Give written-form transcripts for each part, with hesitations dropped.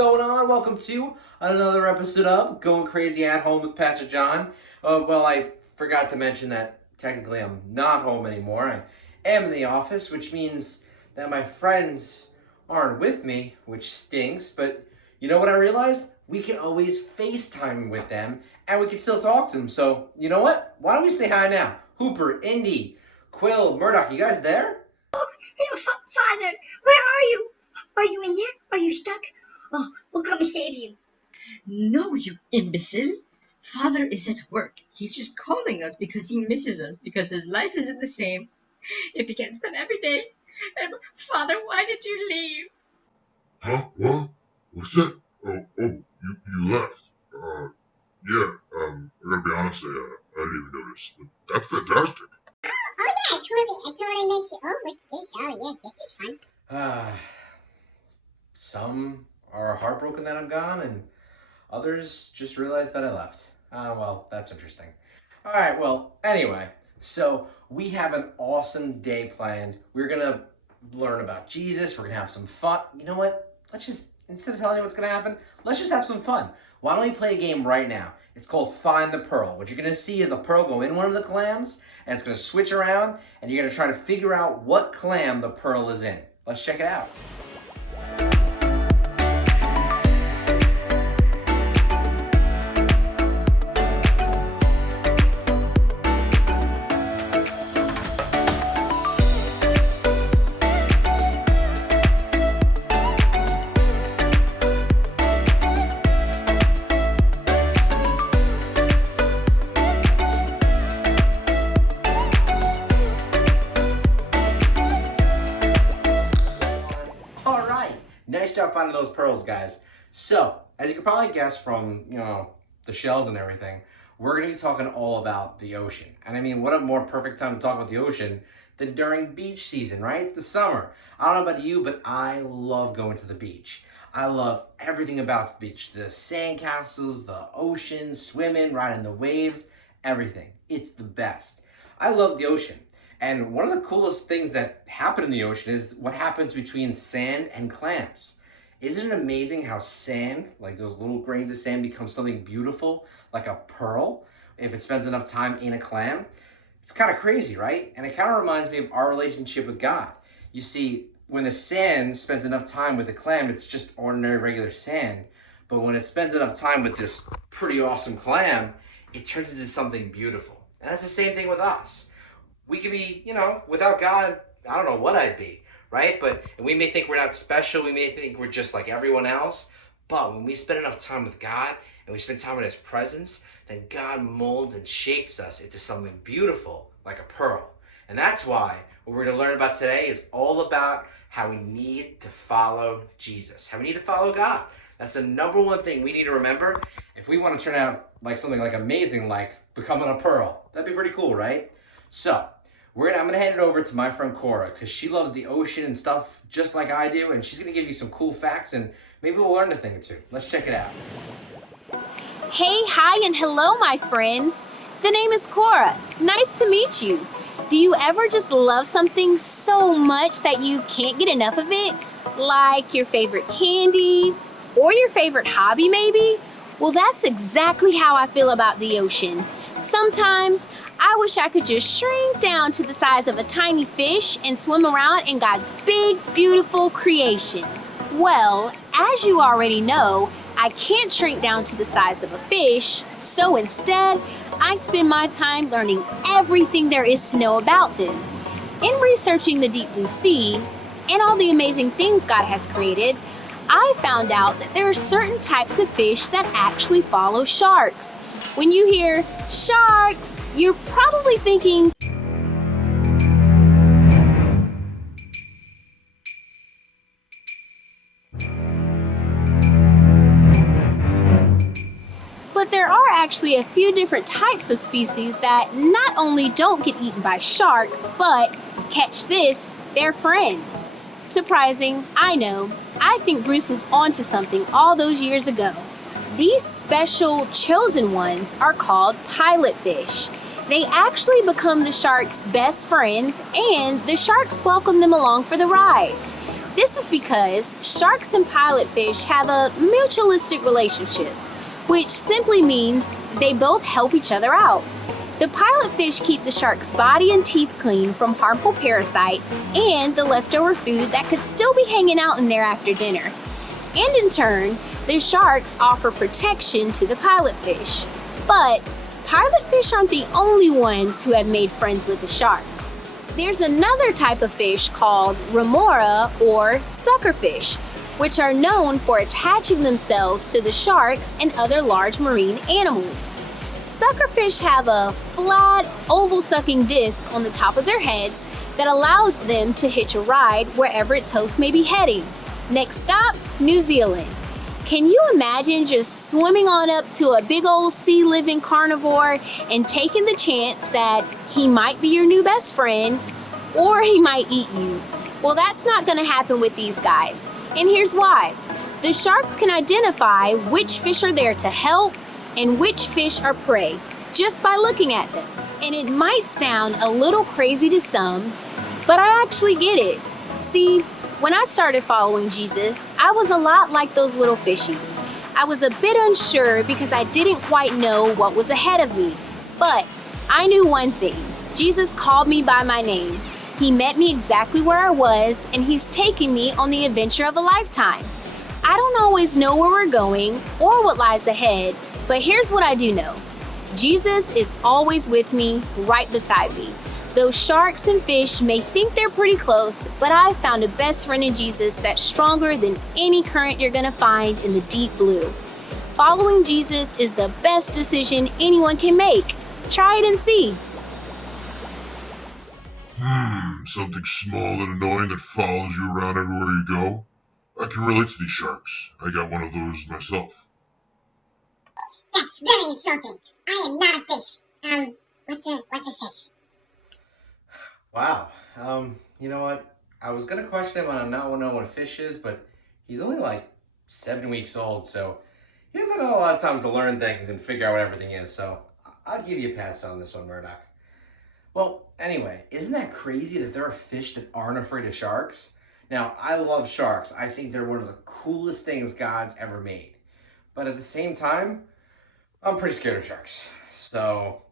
going on? Welcome to another episode of Going Crazy at Home with Pastor John. Well, I forgot to mention that technically I'm not home anymore. I am in the office, which means that my friends aren't with me, which stinks. But you know what I realized? We can always FaceTime with them and we can still talk to them. So, you know what? Why don't we say hi now? Hooper, Indy, Quill, Murdoch, you guys there? Father, where are you? Are you in there? Are you stuck? Oh, we'll come and save you. No, you imbecile. Father is at work. He's just calling us because he misses us, because his life isn't the same if he can't spend every day. And Father, why did you leave? Huh? What? What's that? You left. I gotta be honest, I didn't even notice. But that's fantastic. Oh yeah, I totally miss you. Oh, what's this? Oh yeah, this is fun. Some are heartbroken that I'm gone, and others just realized that I left. Well, that's interesting. All right, well, anyway, so we have an awesome day planned. We're going to learn about Jesus. We're going to have some fun. You know what? Let's just, instead of telling you what's going to happen, let's just have some fun. Why don't we play a game right now? It's called Find the Pearl. What you're going to see is a pearl go in one of the clams, and it's going to switch around, and you're going to try to figure out what clam the pearl is in. Let's check it out. Nice job finding those pearls, guys. So, as you can probably guess from, the shells and everything, we're going to be talking all about the ocean. And I mean, what a more perfect time to talk about the ocean than during beach season, right? The summer. I don't know about you, but I love going to the beach. I love everything about the beach. The sand castles, the ocean, swimming, riding the waves, everything. It's the best. I love the ocean. And one of the coolest things that happen in the ocean is what happens between sand and clams. Isn't it amazing how sand, like those little grains of sand, becomes something beautiful, like a pearl, if it spends enough time in a clam? It's kind of crazy, right? And it kind of reminds me of our relationship with God. You see, when the sand spends enough time with the clam, it's just ordinary, regular sand. But when it spends enough time with this pretty awesome clam, it turns into something beautiful. And that's the same thing with us. We could be, without God, I don't know what I'd be, right? And we may think we're not special. We may think we're just like everyone else. But when we spend enough time with God and we spend time in His presence, then God molds and shapes us into something beautiful, like a pearl. And that's why what we're going to learn about today is all about how we need to follow Jesus, how we need to follow God. That's the number one thing we need to remember if we want to turn out like something like amazing, like becoming a pearl. That'd be pretty cool, right? So, I'm going to hand it over to my friend Cora because she loves the ocean and stuff just like I do, and she's going to give you some cool facts and maybe we'll learn a thing or two. Let's check it out. Hey, hi, and hello, my friends. The name is Cora. Nice to meet you. Do you ever just love something so much that you can't get enough of it? Like your favorite candy or your favorite hobby, maybe? Well, that's exactly how I feel about the ocean. Sometimes I wish I could just shrink down to the size of a tiny fish and swim around in God's big, beautiful creation. Well, as you already know, I can't shrink down to the size of a fish, so instead, I spend my time learning everything there is to know about them. In researching the deep blue sea and all the amazing things God has created, I found out that there are certain types of fish that actually follow sharks. When you hear sharks, you're probably thinking, but there are actually a few different types of species that not only don't get eaten by sharks, but, catch this, they're friends. Surprising, I know. I think Bruce was onto something all those years ago. These special chosen ones are called pilotfish. They actually become the shark's best friends, and the sharks welcome them along for the ride. This is because sharks and pilotfish have a mutualistic relationship, which simply means they both help each other out. The pilotfish keep the shark's body and teeth clean from harmful parasites and the leftover food that could still be hanging out in there after dinner. And in turn, the sharks offer protection to the pilotfish. But pilotfish aren't the only ones who have made friends with the sharks. There's another type of fish called remora or suckerfish, which are known for attaching themselves to the sharks and other large marine animals. Suckerfish have a flat, oval-sucking disc on the top of their heads that allows them to hitch a ride wherever its host may be heading. Next stop, New Zealand. Can you imagine just swimming on up to a big old sea-living carnivore and taking the chance that he might be your new best friend, or he might eat you? Well, that's not going to happen with these guys, and here's why. The sharks can identify which fish are there to help and which fish are prey just by looking at them. And it might sound a little crazy to some, but I actually get it. See, when I started following Jesus, I was a lot like those little fishies. I was a bit unsure because I didn't quite know what was ahead of me. But I knew one thing. Jesus called me by my name. He met me exactly where I was, and he's taking me on the adventure of a lifetime. I don't always know where we're going or what lies ahead, but here's what I do know. Jesus is always with me, right beside me. Those sharks and fish may think they're pretty close, but I've found a best friend in Jesus that's stronger than any current you're gonna find in the deep blue. Following Jesus is the best decision anyone can make. Try it and see. Something small and annoying that follows you around everywhere you go? I can relate to these sharks. I got one of those myself. That's very insulting. I am not a fish. What's a fish? Wow. You know what? I was gonna question him on not knowing what a fish is, but he's only like 7 weeks old, so he hasn't had a lot of time to learn things and figure out what everything is, so I'll give you a pass on this one, Murdoch. Well, anyway, isn't that crazy that there are fish that aren't afraid of sharks? Now, I love sharks. I think they're one of the coolest things God's ever made. But at the same time, I'm pretty scared of sharks. So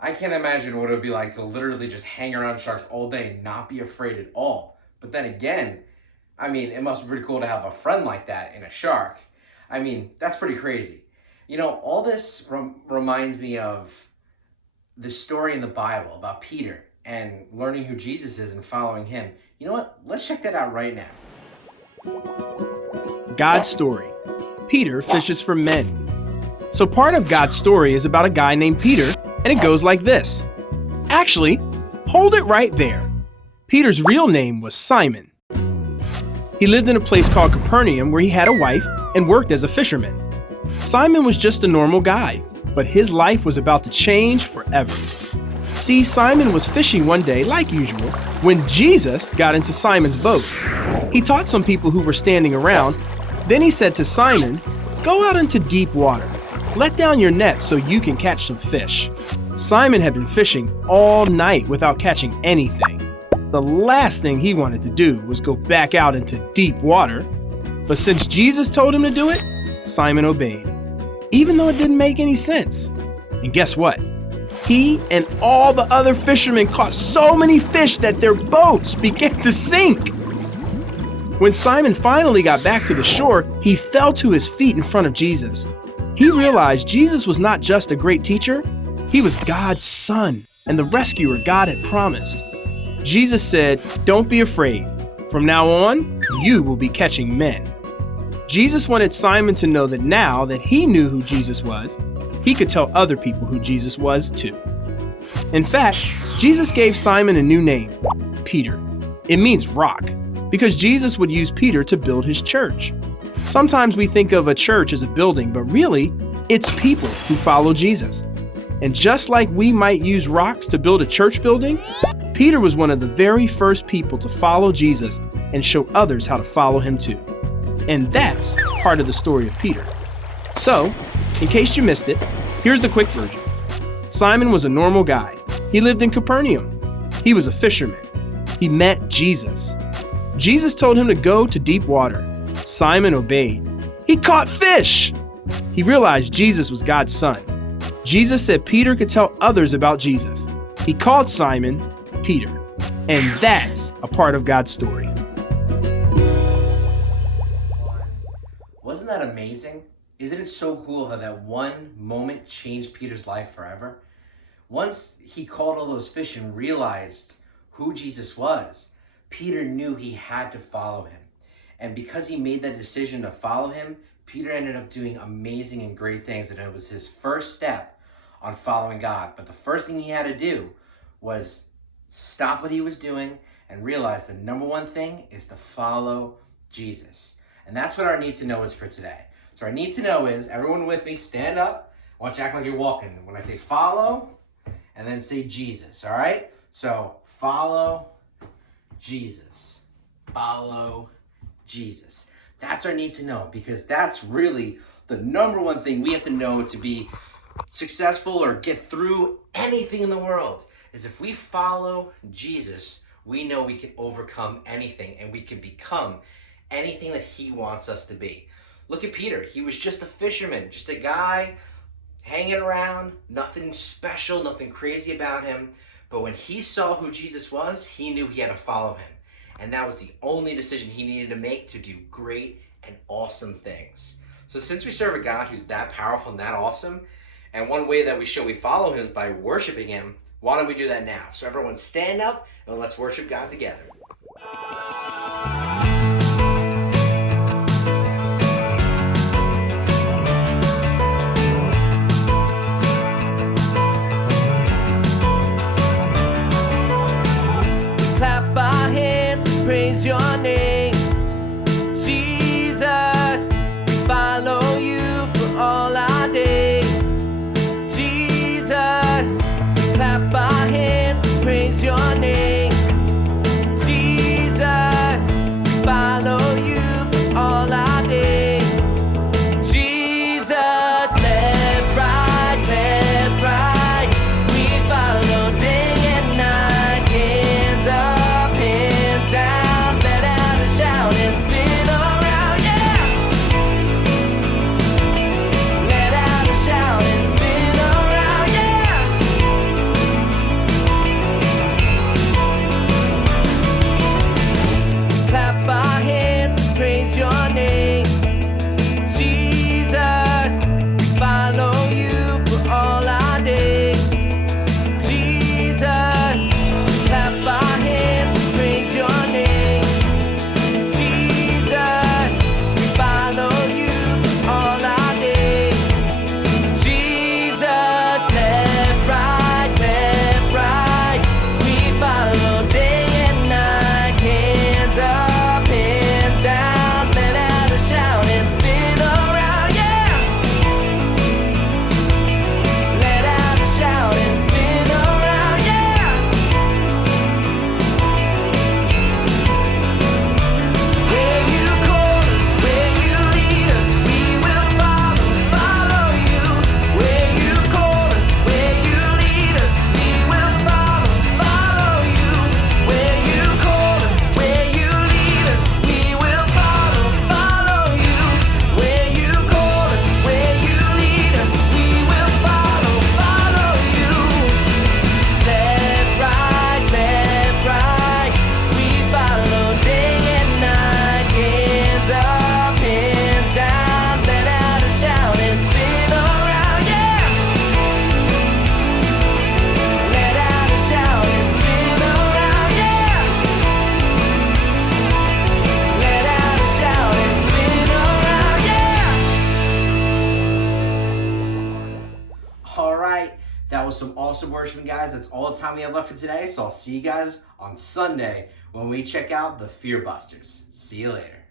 I can't imagine what it would be like to literally just hang around sharks all day and not be afraid at all. But then again, I mean, it must be pretty cool to have a friend like that in a shark. I mean, that's pretty crazy. You know, all this reminds me of the story in the Bible about Peter and learning who Jesus is and following him. You know what? Let's check that out right now. God's story. Peter fishes for men. So part of God's story is about a guy named Peter, and it goes like this. Actually, hold it right there. Peter's real name was Simon. He lived in a place called Capernaum where he had a wife and worked as a fisherman. Simon was just a normal guy, but his life was about to change forever. See, Simon was fishing one day like usual when Jesus got into Simon's boat. He taught some people who were standing around. Then he said to Simon, "Go out into deep water. Let down your net so you can catch some fish." Simon had been fishing all night without catching anything. The last thing he wanted to do was go back out into deep water. But since Jesus told him to do it, Simon obeyed, even though it didn't make any sense. And guess what? He and all the other fishermen caught so many fish that their boats began to sink. When Simon finally got back to the shore, he fell to his feet in front of Jesus. He realized Jesus was not just a great teacher, he was God's son and the rescuer God had promised. Jesus said, "Don't be afraid. From now on, you will be catching men." Jesus wanted Simon to know that now that he knew who Jesus was, he could tell other people who Jesus was too. In fact, Jesus gave Simon a new name, Peter. It means rock, because Jesus would use Peter to build his church. Sometimes we think of a church as a building, but really, it's people who follow Jesus. And just like we might use rocks to build a church building, Peter was one of the very first people to follow Jesus and show others how to follow him too. And that's part of the story of Peter. So, in case you missed it, here's the quick version. Simon was a normal guy. He lived in Capernaum. He was a fisherman. He met Jesus. Jesus told him to go to deep water. Simon obeyed. He caught fish! He realized Jesus was God's son. Jesus said Peter could tell others about Jesus. He called Simon Peter. And that's a part of God's story. Wasn't that amazing? Isn't it so cool how that one moment changed Peter's life forever? Once he caught all those fish and realized who Jesus was, Peter knew he had to follow him. And because he made that decision to follow him, Peter ended up doing amazing and great things, and it was his first step on following God. But the first thing he had to do was stop what he was doing and realize the number one thing is to follow Jesus. And that's what our need to know is for today. So our need to know is, everyone with me, stand up. I want you to act like you're walking. When I say follow, and then say Jesus, all right? So follow Jesus. Follow Jesus. That's our need to know, because that's really the number one thing we have to know to be successful or get through anything in the world, is if we follow Jesus, we know we can overcome anything and we can become anything that he wants us to be. Look at Peter. He was just a fisherman, just a guy hanging around, nothing special, nothing crazy about him. But when he saw who Jesus was, he knew he had to follow him. And that was the only decision he needed to make to do great and awesome things. So since we serve a God who's that powerful and that awesome, and one way that we show we follow him is by worshiping him, why don't we do that now? So everyone stand up and let's worship God together. Clap our hands and praise your name, Jesus. We follow you for all our days, Jesus. We clap our hands and praise your name, Jesus. We follow you for all our days, Jesus. Left, right, we follow day and night. Hands up, hands down, let out a shout and spin around, yeah. Let out a shout and spin around, yeah. Clap our hands and praise your name, Jesus. We follow you for all our days, Jesus. Clap our hands and praise your name, Jesus. We follow you for all our days, Jesus. Left, right, we follow day and night. Hands up, hands down, let out a shout and spin around, yeah. Let out a shout and spin around, yeah. Where you call us, where you lead us, we will follow you. Where you call us, where you lead us, we will follow you. Where you call us, where you lead us, we will follow you. Where you call us, where you lead us, we will follow you. Left, right, we follow day and night. Hands up, hands down, let out a shout and spin around, yeah. Let out a shout and spin around, yeah. Let out a shout and spin around, yeah. All right, that was some awesome worship, guys. That's all the time we have left for today. So I'll see you guys on Sunday when we check out the Fear Busters. See you later.